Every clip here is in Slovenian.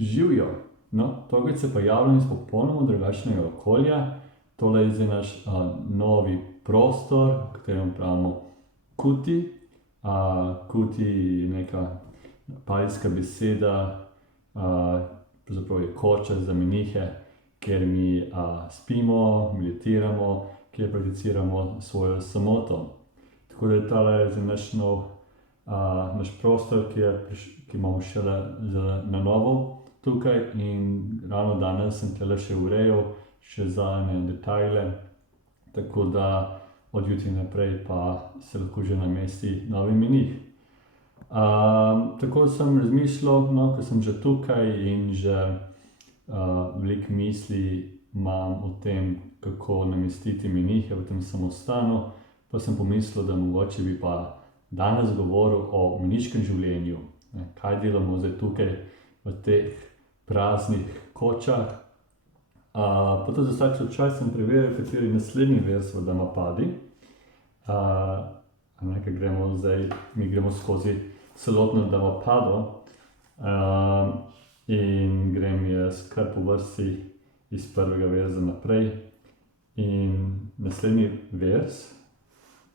Živijo. No, tokrat se pa javljam iz popolnoma drugačnega okolja. Tole je zdaj naš novi prostor, v katerem pravimo kuti. Kuti je neka paliská beseda, pravzaprav je koča za menihe, kjer mi spimo, meditiramo, kjer prakticiramo svojo samoto. Tako da tale je zdaj naš prostor, ki imamo šele na novo tukaj, in ravno danes sem tele še urejal še zadnje detajle, tako da od jutri naprej pa se lahko že namesti novi menih. Tako sem razmišljal, no, ko sem že tukaj in že veliko misli imam o tem, kako namestiti menihe v tem samostanu, pa sem pomislil, da mogoče bi pa danes govoril o meniškem življenju. Kaj delamo zdaj tukaj v teh praznih kočah. Pa tudi za vsak slučaj sem preveril, kateri naslednji vers v Damapadi. Ker mi gremo skozi celotno Damapado. In grem jaz kar po vrsti iz prvega verza naprej. In naslednji vers,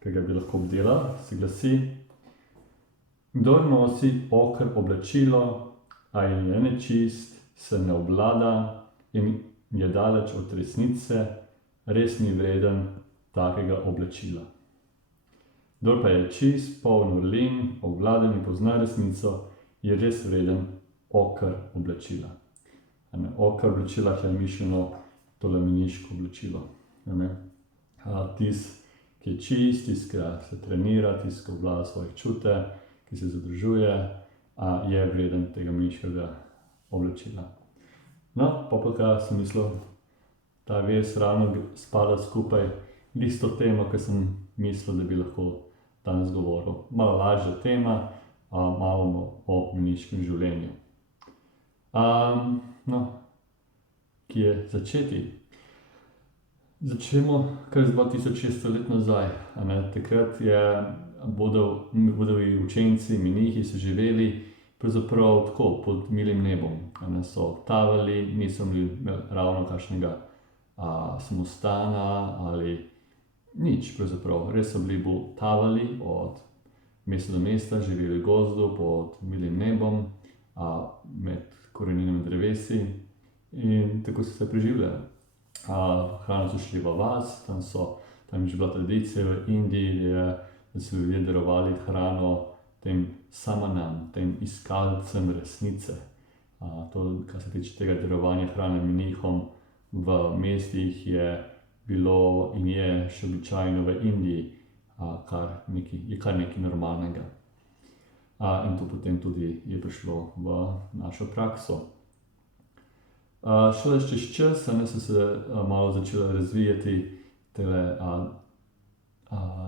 ki ga bi lahko obdelal, se glasi: Kdor nosi oker oblačilo, a je nečist, se ne obvlada in je daleč od resnice, res ni vreden takega oblačila. Kdor pa je čist, poln vrlin, obvladan in pozna resnico, je res vreden oker oblačila. Oker oblačila je mišljeno tole meniško oblačilo. Tisti, ki je čist, tisti, ki se trenira, tisti, ki obvlada svoje čute, ki se zadržuje, je vreden tega meniškega oblačila. No, pa sem mislil, ta vers ravno spada skupaj s to temo, ki sem mislil, da bi lahko danes govoril. Malo lažja tema, malo o meniškem življenju. Kje začeti? Začnemo kar z 2600 let nazaj. Takrat Budovi učenci, menihi so živeli pravzaprav tako pod milim nebom. So tavali, niso imeli ravno kakšnega samostana ali nič pravzaprav. Res so bili bolj tavali od mesta do mesta, živeli v gozdu pod milim nebom, med koreninami drevesi, in tako so se preživljali. Hrano so šli v vas, tam je že bila tradicija v Indiji, da so ljudje darovali hrano tem samanam, tem iskalcem resnice. To, kar se tiče tega darovanja hrane menihom v mestih, je bilo in je še običajno v Indiji, je kar nekaj normalnega. In to potem tudi je prišlo v našo prakso. Šele čez čas so se malo začele razvijati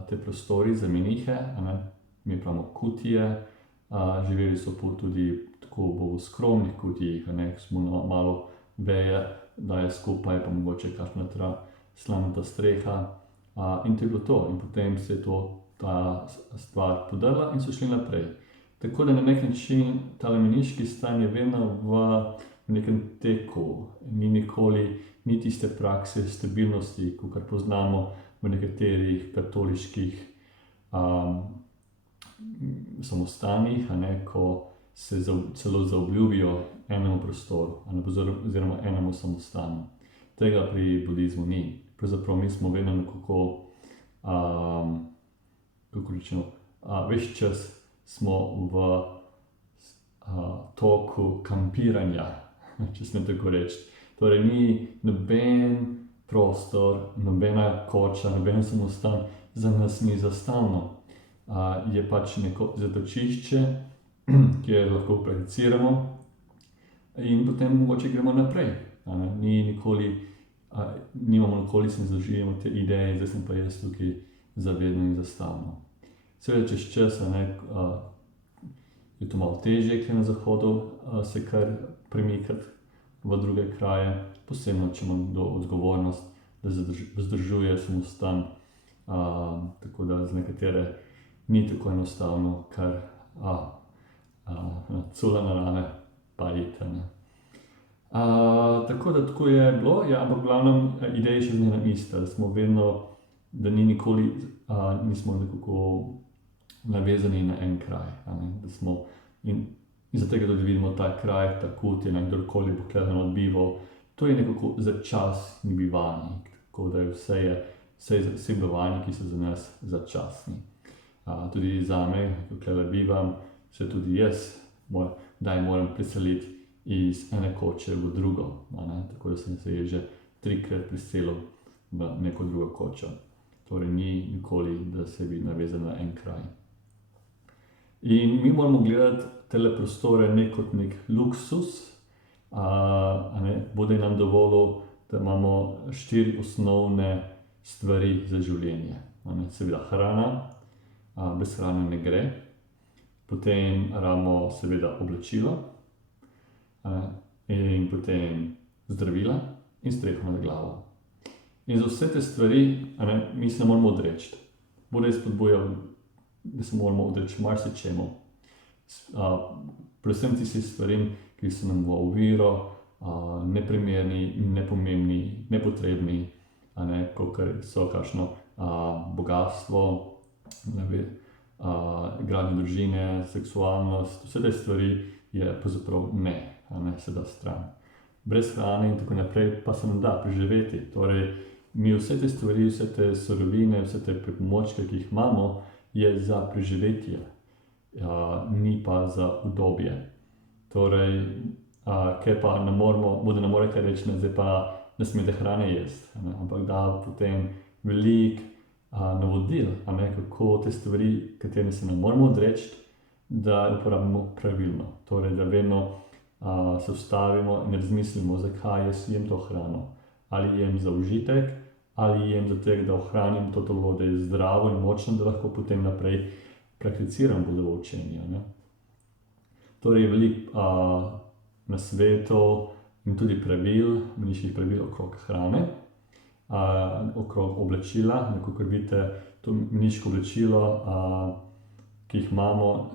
te prostori za menihe, mi pravimo kutije. Živeli so tudi tako bolj v skromnih kutijih, ko smo malo veje daje skupaj, pa mogoče kakšna slamnata streha. In to je bilo to. In potem se je ta stvar podrla in so šli naprej. Tako da na nek način tale meniški stan je vedno v nekem teku. Ni nikoli ni tiste prakse stabilnosti, kakor poznamo v nekaterih katoliških samostanih, ko se celo zaobljubijo enemu prostoru, oziroma enemu samostanu. Tega pri budizmu ni. Pravzaprav mi smo vedno nekako, kako rečemo, ves čas smo v toku kampiranja, če smem tako reči. Torej ni noben prostor, nobena koča, noben samostan za nas ni za stalno. Je pač neko zatočišče, kjer lahko prakticiramo in potem mogoče gremo naprej. Nimamo nikoli se zaživimo te ideje, zdaj sem pa jaz tukaj za vedno in za stalno. Seveda čez čas je to malo težje, kjer na zahodu se kar premikati v druge kraje, posebno, če ima kdo odgovornost, da vzdržuje samostan, tako da za nekatere ni tako enostavno, kar cula na rame pa iti. Tako da tako je bilo, ja, ampak v glavnem ideja je še zmeraj ista, da smo vedno, da ni nikoli, nismo nekako navezani na en kraj, da smo in zaradi tega tudi vidimo ta kraj, ta kot je, kdorkoli bo tukaj bival, to je nekako začasni bivalnik, tako da vse bivalniki so za nas začasni. Tudi zame, ko tukaj bivam, se tudi jaz kdaj moram preseliti iz ene koče v drugo, tako da sem se že 3-krat preselil v neko drugo kočo. Torej ni nikoli, da se bi navezal na en kraj. In mi moramo gledati tele prostore ne kot nek luksus, Bog je nam dovolil, da imamo 4 osnovne stvari za življenje. Seveda hrana, brez hrane ne gre, potem rabimo seveda oblačilo, in potem zdravila in streho nad glavo. In za vse te stvari, mi se ne moramo odreči. Bog je spodbujal, da se moramo odreči marsičemu. Predvsem tisti stvarim, ki so nam v oviro, neprimerni, nepomembni, nepotrebni, kakor so kakšno bogastvo, gradnja družine, seksualnost, vse te stvari je pravzaprav se da stran. Brez hrane in tako naprej pa se nam da preživeti. Torej, mi vse te stvari, vse te surovine, vse te pripomočke, ki jih imamo, je za preživetje, ni pa za udobje. Torej, ker pa ne more kaj reči, zdaj pa ne smete hrane jesti, ampak da potem veliko navodil, kako te stvari, katere se ne moramo odreči, da uporabimo pravilno. Torej, da vedno se ustavimo in razmislimo, zakaj jaz jem to hrano. Ali jem za užitek, ali jem zato, da ohranim to telo, da je zdravo in močno, da lahko potem naprej prakticiram Budovo učenje. Torej je veliko nasvetov in tudi pravil, meniških pravil okrog hrane, okrog oblačila, kakor vidite, to meniško oblačilo, ki jih imamo,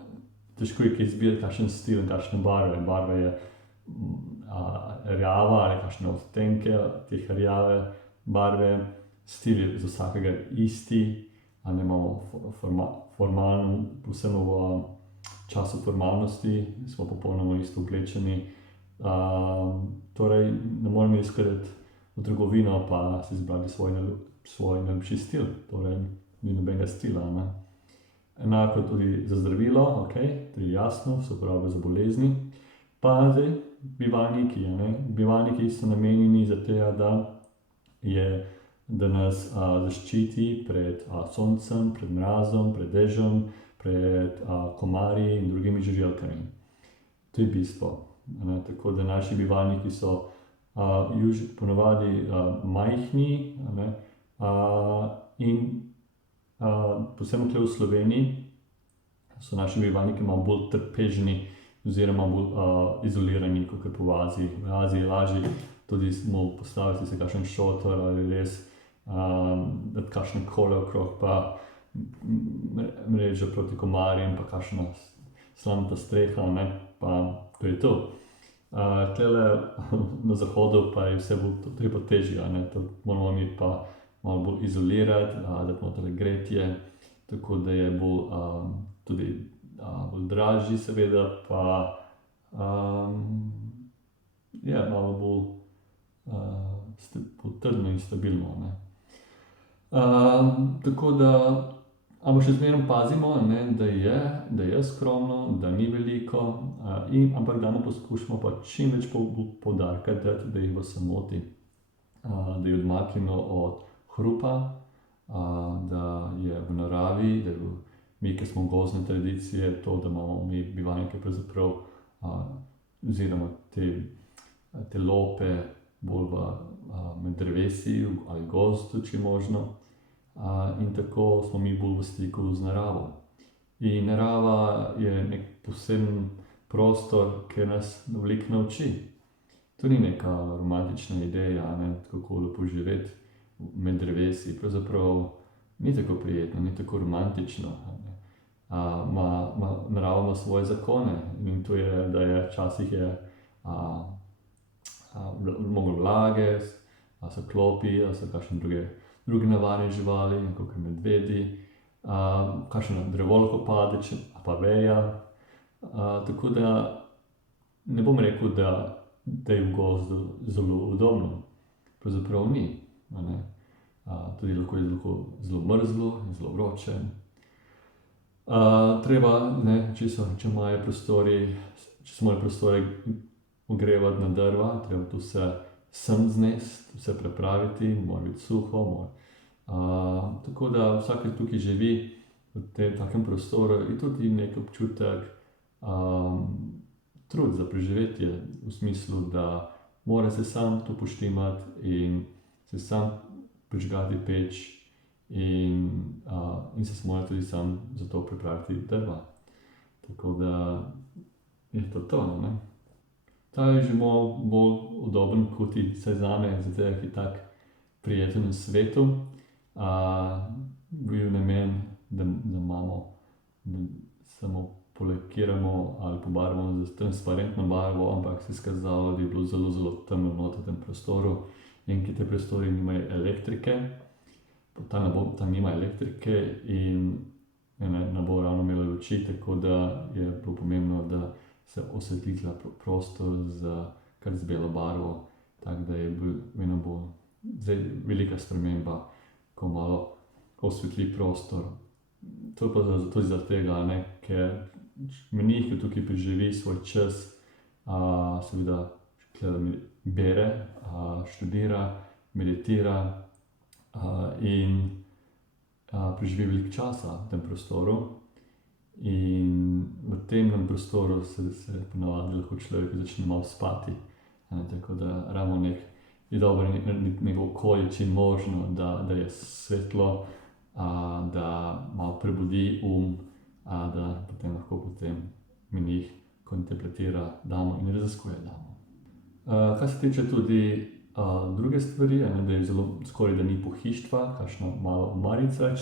težko je kaj izbirati, kakšen stil in kakšne barve. Barva je rjava ali kakšne odtenke te rjave barve, stil je za vsakega isti, imamo povsem v času formalnosti, smo popolnoma isto oblečeni. Torej, ne moremo iskati v trgovino pa si izbrati svoj najljubši stil, torej ni nobenega stila. Enako tudi za zdravilo, to je jasno, se uporablja za bolezni. Pa zdaj bivalniki, bivalniki so namenjeni za tega, da nas zaščiti pred soncem, pred mrazom, pred dežjem, pred komarji in drugimi žuželkami. To je bistvo. Tako da naši bivalniki so ponavadi majhni, in posebno tukaj v Sloveniji so naši bivalniki malo bolj trpežni oziroma bolj izolirani kakor po Aziji. V Aziji je lažje tudi postaviti se kakšen šotor ali res dati kakšne kole okrog pa mrežo proti komarjem pa kakšna slamnata streha, pa to je to. Tule na zahodu pa je vse bolj težje, to moramo mi pa malo bolj izolirati, dati noter gretje, tako da je tudi bolj dražji seveda, pa je malo bolj trdno in stabilno. Tako da, ampak še zmeraj pazimo, da je skromno, da ni veliko, ampak damo poskušamo pa čim več poudarka dati, da jih v samoti, da je odmaknjeno od hrupa, da je v naravi, da je mi, ki smo gozdne tradicije, to, da imamo mi bivalnike pravzaprav, oziroma te lope bolj med drevesi ali gozdu, če je možno. In tako smo mi bolj v stiku z naravo. In narava je nek poseben prostor, ki nas veliko nauči. To ni neka romantična ideja, kako lepo živeti med drevesi, pravzaprav ni tako prijetno, ni tako romantično. Narava ima svoje zakone in to je, da je včasih mnogo vlage, so klopi, so kakšne druge nevarne živali, kot medvedi, kakšno drevo lahko pade, pa veja. Tako da ne bom rekel, da je v gozdu zelo udobno. Pravzaprav ni. Tudi lahko je zelo mrzlo in zelo vroče. Treba, če se morajo prostori ogrevati na drva, treba to vse sem znesti, vse prepraviti, mora biti suho. Tako da vsak, ki tukaj živi v takem prostoru, je tudi nek občutek trud za preživetje, v smislu, da mora se sam to poštimati in se sam prižgati peč in se mora tudi sam za to pripraviti drva. Tako da je to, ne. Ta je že bolj udoben kot vsaj zame, zato je tak prijeten na svetu. Bil namen, da samo polakiramo ali pobarvamo z transparentno barvo, ampak se je izkazalo, da je bilo zelo, zelo temno noter v tem prostoru. In ker te prostori nimajo elektrike, tam nima elektrike in ne bo ravno imelo luči, tako da je bilo pomembno, da se osvetli prostor kar z belo barvo. Tako da je vedno bolj velika sprememba, ko malo osvetli prostor. To je pa tudi zaradi tega, ker menih, ki tukaj preživi svoj čas, seveda bere, študira, meditira in preživi veliko časa v tem prostoru. In v tem prostoru se ponavadi lahko človek začne malo spati. Tako da ravno je dobro neko okolje, čim možno, da je svetlo, da malo prebudi da potem lahko menih kontemplatira damo in raziskuje damo. Kar se tiče tudi druge stvari, da je skoraj da ni pohištva, kakšna malo omarica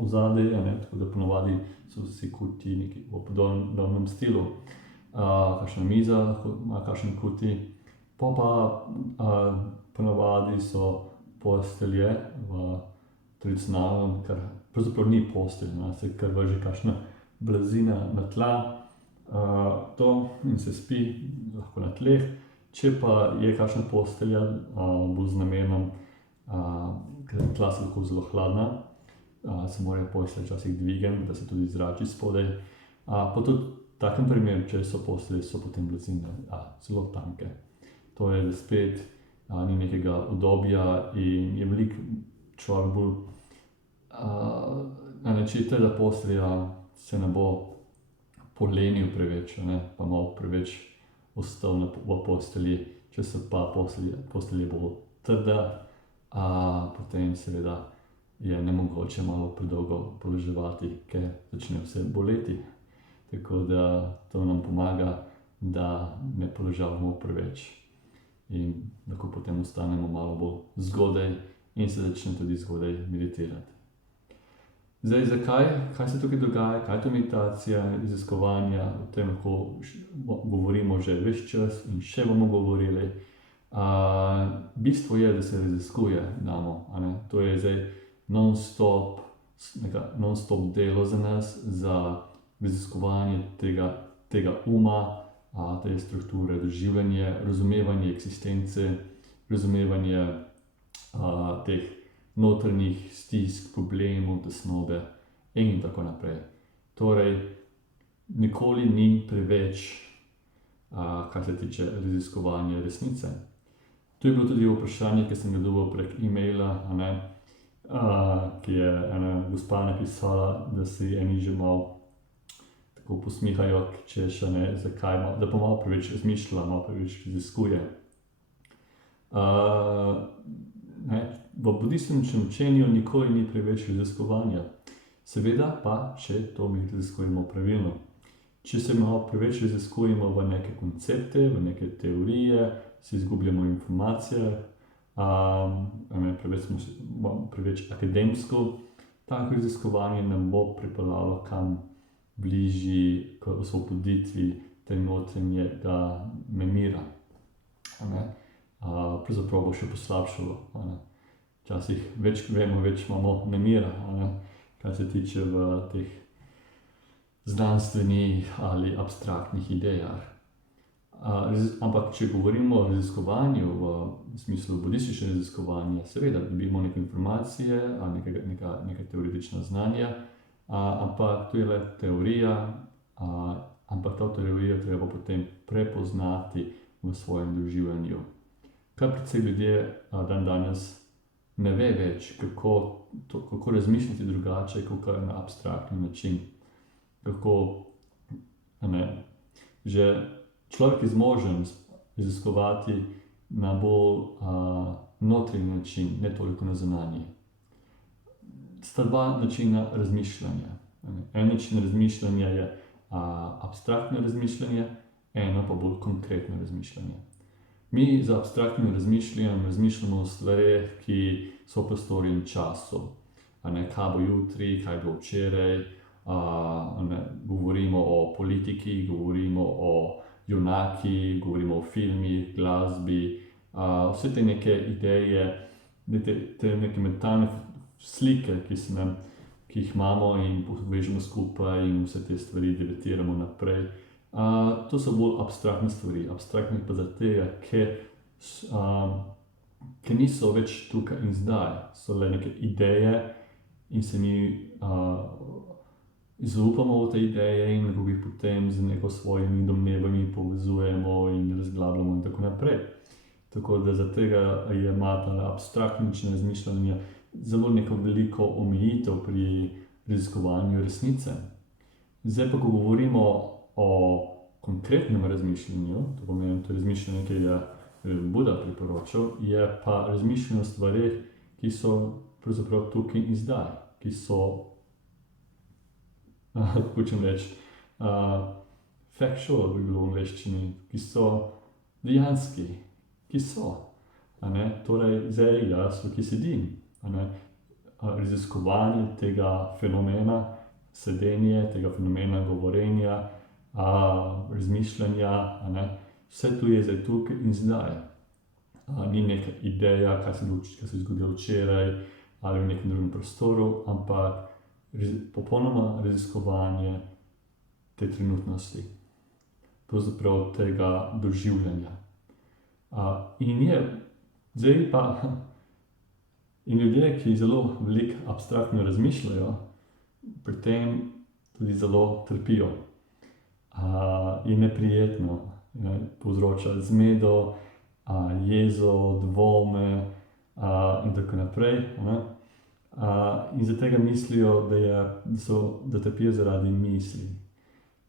odzadaj, tako da ponavadi so vsi kuti neki v podobnem stilu. Kakšna miza lahko ima kakšen kuti. Pa ponavadi so postelje v tradicionalnem, kar pravzaprav ni postelj, se kar vrže kakšna blazina na tla, in se spi lahko na tleh. Če pa je kakšna postelja bolj z namenom, ker tla so lahko zelo hladna, se morajo postelje včasih dvigati, da se tudi zrači spodaj. Pa tudi v takem primeru, če so postelje, so potem blazine zelo tanke. To je, da spet ni nekega udobja in je veliko človek bolj če da postelja se ne bo polenil preveč, pa malo preveč ostal v postelji. Če se pa postelja bolj trda, potem seveda je nemogoče malo predolgo poleževati, ker začne vse boleti. Tako da to nam pomaga, da ne poležavamo preveč in lahko potem ostanemo malo bolj zgodaj in se začne tudi zgodaj meditirati. Zdaj, zakaj? Kaj se tukaj dogaja? Kaj je to meditacija, raziskovanja? O tem lahko govorimo že ves čas in še bomo govorili. Bistvo je, da se raziskuje damo. To je zdaj non-stop delo za nas, za raziskovanje tega uma, te strukture, doživljanje, razumevanje eksistence, razumevanje teh notranjih stisk, problemov, tesnobe in tako naprej. Torej, nikoli ni preveč, kar se tiče raziskovanja resnice. To je bilo tudi vprašanje, ki sem ga dobil prek e-maila, ki je ena gospa napisala, da si eni že malo tako posmihajo, češ, zakaj, da pa malo preveč razmišlja, malo preveč raziskuje. V budističnem učenju nikoli ni preveč raziskovanja. Seveda pa, če to mi raziskujemo pravilno. Če se malo preveč raziskujemo v neke koncepte, v neke teorije, se izgubljamo informacije, preveč akademsko, tako raziskovanje nam bo pripeljalo kam bližji k osvoboditvi te notranjega nemira. Pravzaprav bo še poslabšalo. Včasih več vemo, več imamo nemira, kar se tiče v teh znanstvenih ali abstraktnih idejah. Ampak če govorimo o raziskovanju v smislu budističnega raziskovanja, seveda dobimo neke informacije ali neka teoretična znanja, ampak to je le teorija, ampak to teorijo treba potem prepoznati v svojem doživljanju. Kar precej ljudje danes ne ve več, kako razmišljati drugače, kako na abstraktni način. Že človek je zmožen raziskovati na bolj notranji način, ne toliko na zunanji. Sta dva načina razmišljanja. En način razmišljanja je abstraktno razmišljanje, eno pa bolj konkretno razmišljanje. Mi za abstraktnim razmišljanjem razmišljamo o stvareh, ki so v prostoru in času. Kaj bo jutri, kaj bo včeraj, govorimo o politiki, govorimo o junaki, govorimo o filmih, glasbi, vse te neke ideje, te neke mentalne slike, ki jih imamo in povežemo skupaj in vse te stvari debatiramo naprej. To so bolj abstraktne stvari, abstraktne pa zaradi tega, ker niso več tukaj in zdaj, so le neke ideje in se mi zaupamo v te ideje in kako jih potem z neko svojimi domnevami povezujemo in razglabljamo in tako naprej. Tako da zaradi tega ima ta abstraktni način razmišljanja zelo neko veliko omejitev pri raziskovanju resnice. Zdaj pa, ko govorimo o konkretnem razmišljanju, to pomeni, to razmišljanje, ki je Buda priporočal, je pa razmišljanje o stvareh, ki so pravzaprav tukaj in zdaj, ki so, hočem reči, factual bi bilo v angleščini, ki so dejanski, ki so. Torej, zdaj jaz, ki sedim, raziskovanje tega fenomena, sedenje, tega fenomena govorenja, razmišljanja, vse to je zdaj tukaj in zdaj. Ni neka ideja, kaj se je zgodilo včeraj ali v nekem drugem prostoru, ampak popolnoma raziskovanje te trenutnosti, pravzaprav tega doživljanja. In ljudje, ki zelo veliko abstraktno razmišljajo, pri tem tudi zelo trpijo. Je neprijetno, povzroča zmedo, jezo, dvome in tako naprej. In zaradi tega mislijo, da trpijo zaradi misli.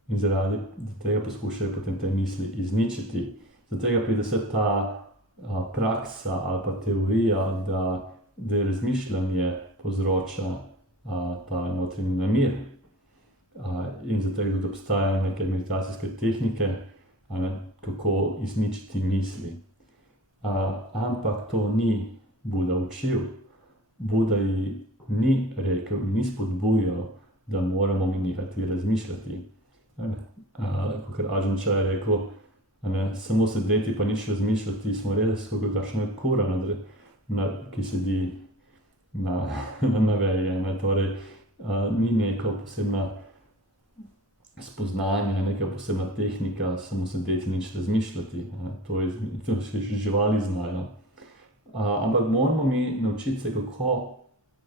In zaradi tega poskušajo potem te misli izničiti. Zaradi tega pride se ta praksa ali pa teorija, da je razmišljanje povzroča ta notranji nemir. In zaradi tega tudi obstajajo neke meditacijske tehnike, kako izničiti misli. Ampak to ni Buda učil. Buda ji ni rekel, ni spodbujal, da moramo mi nehati razmišljati. Kakor Ajahn Chah je rekel, samo sedeti pa nič razmišljati, smo res kot kakšna kura, ki sedi na veji. Torej, ni neka posebna spoznanja, neka posebna tehnika, samo sedeti in nič razmišljati. To še živali znajo. Ampak moramo mi naučiti se, kako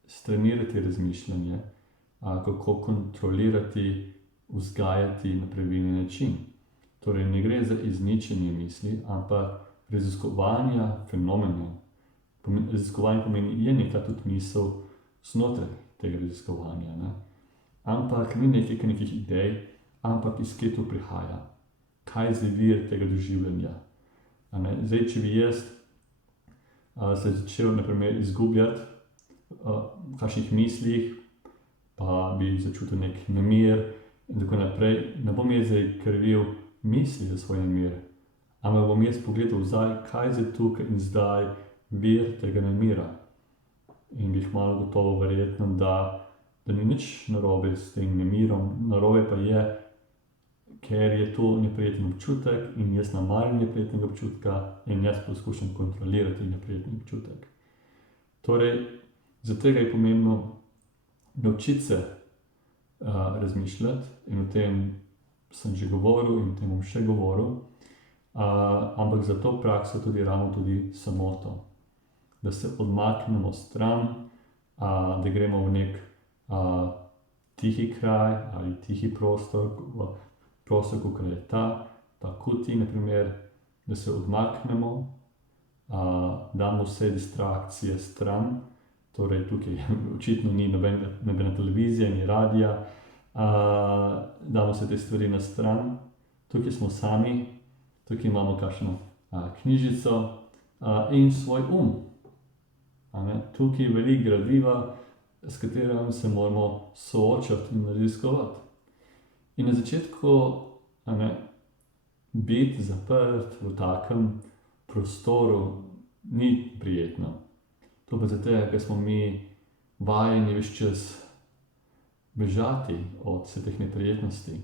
strenirati razmišljanje, kako kontrolirati, vzgajati na pravilni način. Torej, ne gre za izničenje misli, ampak raziskovanje fenomenov. Raziskovanje pomeni, je neka tudi misel znotraj tega raziskovanja. Ampak ni nekih idej, ampak iz kje to prihaja. Kaj je vir tega doživljanja? Zdaj, če bi jaz se začel na primer izgubljati v kakšnih mislih, pa bi začutil nek nemir in tako naprej, ne bom jaz zdaj krivil misli za svoj nemir, ampak bom jaz pogledal vzaj, kaj je tukaj in zdaj vir tega nemira. In bi malo gotovo verjetno, da ni nič narobe s tem nemirom, narobe pa je ker je to neprijeten občutek in jaz ne maram neprijetnega občutka in jaz poskušam kontrolirati neprijeten občutek. Torej, zato je pomembno naučiti se razmišljati in o tem sem že govoril in o tem bom še govoril, ampak za to prakso tudi ravno tudi samoto, da se odmaknemo stran, da gremo v nek tihi kraj ali tihi prostor, prostor, kot je ta kuti, naprimer, da se odmaknemo, damo vse distrakcije stran, torej tukaj očitno ni nobena televizija, ni radija, damo se te stvari na stran, tukaj smo sami, tukaj imamo kakšno knjižico in svoj Tukaj je veliko gradiva, s katerim se moramo soočati in raziskovati. In na začetku biti zaprt v takem prostoru ni prijetno. To pa zato, ker smo mi vajeni ves čas bežati od vseh teh neprijetnosti.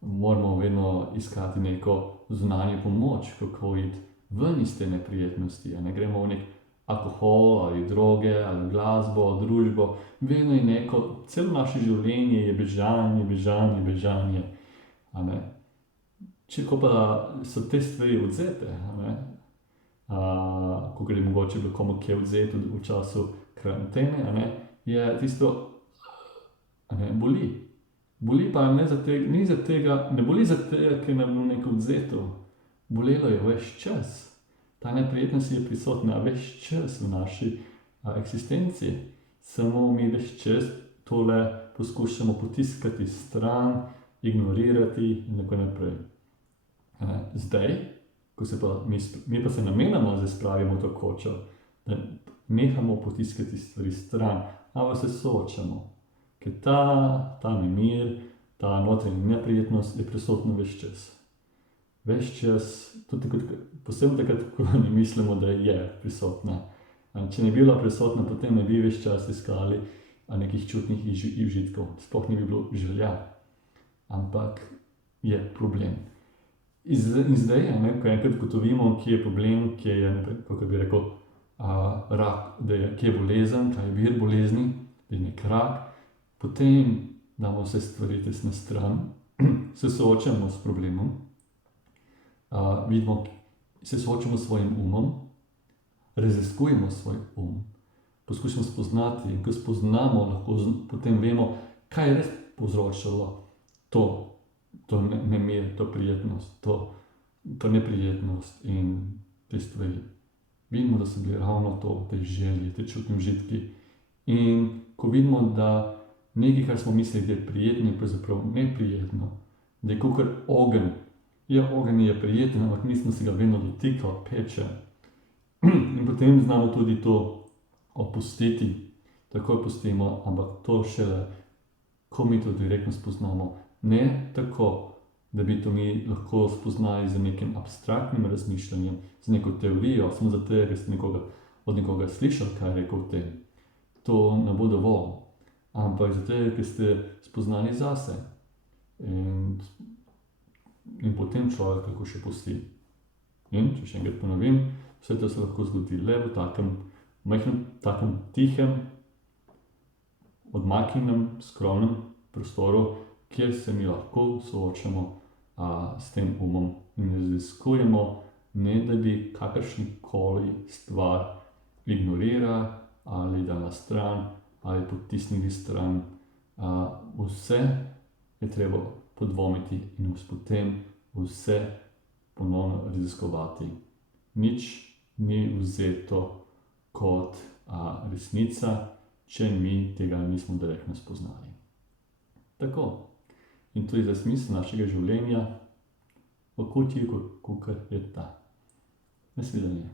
Moramo vedno iskati neko zunanjo pomoč, kako iti ven iz te neprijetnosti. Gremo v nek alkohol ali droge ali glasbo, družbo. Vedno je neko, celo naše življenje je bežanje. Če ko pa so te stvari odvzete, ko je mogoče bilo komu kje odvzeto v času karantene, je tisto, boli. Boli pa ne boli zato, ker nam je bilo neko odvzeto. Bolelo je ves čas. Ta neprijetnost je prisotna ves čas v naši eksistenci. Samo mi ves čas tole poskušamo potiskati stran, ignorirati in tako naprej. Zdaj, mi pa se namenoma zdaj spravimo v to kočo, da nehamo potiskati stvari stran, ampak se soočamo. Ker ta nemir, ta notranja neprijetnost je prisotna ves čas. Ves čas, tudi posebno takrat, ko ne mislimo, da je prisotna. Če ne bi bila prisotna, potem ne bi ves čas iskali nekih čutnih užitkov. Sploh ne bi bilo želja. Ampak je problem. In zdaj, ko enkrat ugotovimo, kje je problem, kje je, kako bi rekel, rak, kje je bolezen, kaj je vir bolezni, da je nek rak, potem damo vse stvari na stran, se soočamo s problemom, vidimo, se soočamo s svojim umom, raziskujemo svoj poskušamo spoznati in ko spoznamo, lahko potem vemo, kaj je res povzročalo to nemir, to prijetnost, to neprijetnost in te stvari. Vidimo, da so bili ravno to, te želje, te čutni užitki. In ko vidimo, da nekaj, kar smo mislili, da je prijetno, je pravzaprav neprijetno, da je kakor ogenj. Ogenj je prijeten, ampak nismo se ga vedno dotikali, peče. In potem znamo tudi to opustiti, takoj pustimo, ampak to šele, ko mi to direktno spoznamo. Ne tako, da bi to mi lahko spoznali z nekim abstraktnim razmišljanjem, z neko teorijo, samo zato, ker ste od nekoga slišali, kaj je rekel o tem. To ne bo dovolj, ampak zato, ker ste spoznali zase. In potem človek lahko še pusti. In, če še enkrat ponovim, vse to se lahko zgodi le v takem majhnem, takem tihem, odmaknjenem, skromnem prostoru, kjer se mi lahko soočamo s tem umom in raziskujemo, ne da bi kakršnikoli stvar ignorirali ali dala stran ali potisnili stran. Vse je treba podvomiti in potem vse ponovno raziskovati. Nič ni vzeto kot resnica, če mi tega nismo direktno spoznali. Tako. In to je za smisel našega življenja, v kutiju, kakor je ta. Nasvidenje.